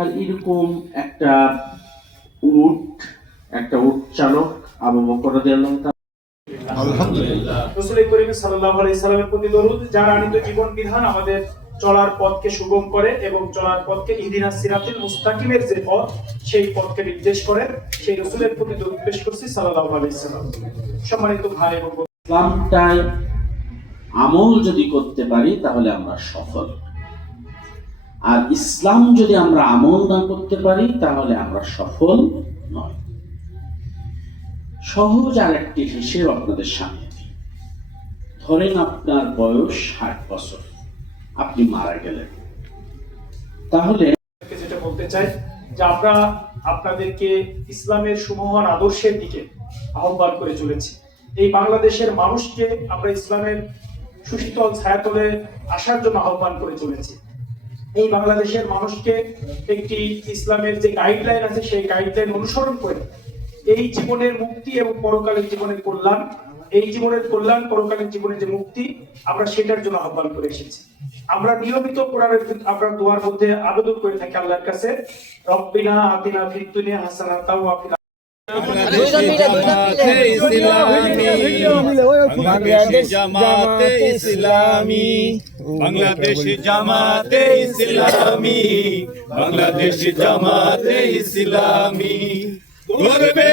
আর এরকম একটা উট উট চালক আবু বকর রাদিয়াল্লাহু তাআলা। আলহামদুলিল্লাহ। রাসূল করিম সাল্লাল্লাহু আলাইহি সাল্লামের প্রতি দরুদ, যার আনিত জীবন বিধান আমাদের চলার পথকে সুগম করে এবং চলার পথকে ইহদিনাস সিরাতিল মুস্তাকিমের যে পথ, সেই পথকে নির্দেশ করে, সেই রাসূলের প্রতি দরুদ পেশ করছি সাল্লাল্লাহু আলাইহি সাল্লাম। সম্মানিত ভাই এবং ইসলামটাই আমল যদি করতে পারি তাহলে আমরা সফল, আর ইসলাম যদি আমরা আমল না করতে পারি তাহলে আমরা সফল নয়। সহজ আর একটি হিসেব আপনাদের সামনে। ধরেন আপনার বয়স 60 বছর, আপনি মারা গেলেন, তাহলে যেটা বলতে চাই যে আমরা আপনাদেরকে ইসলামের সুমহান আদর্শের দিকে আহ্বান করে চলেছি। এই বাংলাদেশের মানুষকে আমরা ইসলামের সুশীতল ছায়াতলে আসার জন্য আহ্বান করে চলেছি। এই বাংলাদেশের মানুষকে একটি ইসলামের যে গাইডলাইন আছে সেই গাইডলাইন অনুসরণ করে এই জীবনের মুক্তি এবং পরকালের জীবনের কল্যাণ, এই জীবনের কল্যাণ পরকালের জীবনের যে মুক্তি, আমরা সেটার জন্য আহ্বান করে এসেছি। আমরা নিয়মিত কোরআনের আমরা দোয়ার মধ্যে আবেদন করে থাকি আল্লাহর কাছে, রব্বিনা আতিনা ফিদ দুনিয়া হাসানাতাও ওয়া ফিল বাংলাদেশ জামাতে ইসলামী, বাংলাদেশ জামাতে ইসলামী, বাংলাদেশ জামাতে ইসলামী গর্বে